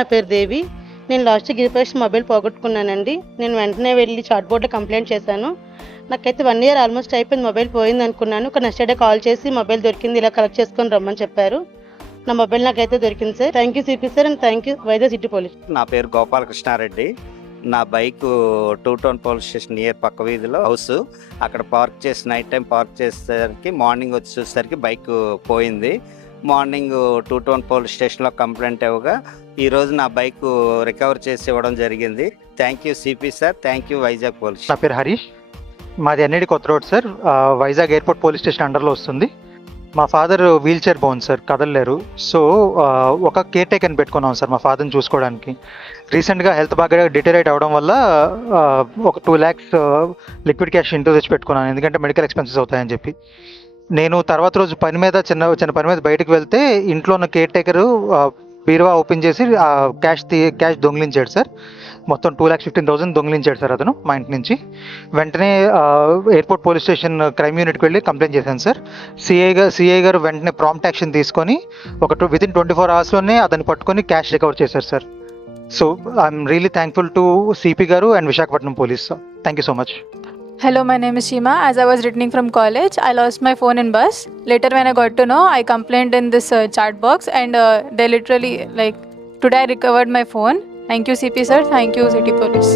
నా పేరు దేవి. నేను లాస్ట్ గిరిపేష్ మొబైల్ పోగొట్టుకున్నానండి. నేను వెంటనే వెళ్ళి చాట్ బోర్డులో కంప్లైంట్ చేశాను. నాకైతే 1 ఇయర్ ఆల్మోస్ట్ అయిపోయింది, మొబైల్ పోయింది అనుకున్నాను. ఒక నెక్స్ట్ డే కాల్ చేసి మొబైల్ దొరికింది, ఇలా కలెక్ట్ చేసుకొని రమ్మని చెప్పారు. నా మొబైల్ నాకైతే దొరికింది sir. Thank you CP sir and thank you Vizag city police. నా పేరు గోపాలకృష్ణారెడ్డి. నా bike 2 town police station near పక్క వీధిలో హౌస్, అక్కడ పార్క్ చేసి నైట్ టైం పార్క్ చేసేసరికి మార్నింగ్ వచ్చి చూసేసరికి బైక్ పోయింది. మార్నింగ్ 2 టౌన్ పోలీస్ స్టేషన్లో కంప్లైంట్ ఇవ్వగా ఈరోజు నా బైక్ రికవర్ చేసి ఇవ్వడం జరిగింది. Thank you CP sir, thank you Vizag police. నా పేరు హరీష్, మాది ఎన్ఐడి కొత్త road sir, Vizag airport police station అండర్లో వస్తుంది. మా father wheelchair bound sir, కదలలేరు. సో ఒక కేర్ టేకర్ని పెట్టుకున్నాం సార్ మా ఫాదర్ని చూసుకోవడానికి. రీసెంట్గా హెల్త్ బాగా డిటరేట్ అవ్వడం వల్ల ఒక 2 lakhs లిక్విడ్ క్యాష్ ఇంటూ తెచ్చి పెట్టుకున్నాను, ఎందుకంటే మెడికల్ ఎక్స్పెన్సెస్ అవుతాయని చెప్పి. నేను తర్వాత రోజు పని మీద చిన్న పని మీద బయటకు వెళ్తే ఇంట్లో ఉన్న కేర్ టేకరు బీరువా ఓపెన్ చేసి క్యాష్ దొంగిలించాడు సార్. మొత్తం 2,15,000 దొంగిలించాడు సార్ అతను మా ఇంటి నుంచి. వెంటనే ఎయిర్పోర్ట్ పోలీస్ స్టేషన్ క్రైమ్ యూనిట్కి వెళ్ళి కంప్లైంట్ చేశాను సార్. సిఐ గారు వెంటనే ప్రాంప్ట్ యాక్షన్ తీసుకొని వితిన్ 24 hours అతన్ని పట్టుకొని క్యాష్ రికవర్ చేశారు sir. So I'm really thankful to CP గారు and Visakhapatnam police. Thank you so much. Hello, my name is Shima. As I was returning from college, I lost my phone in bus. Later when I got to know, I complained in this chat box and they literally today I recovered my phone. Thank you CP sir, thank you City Police.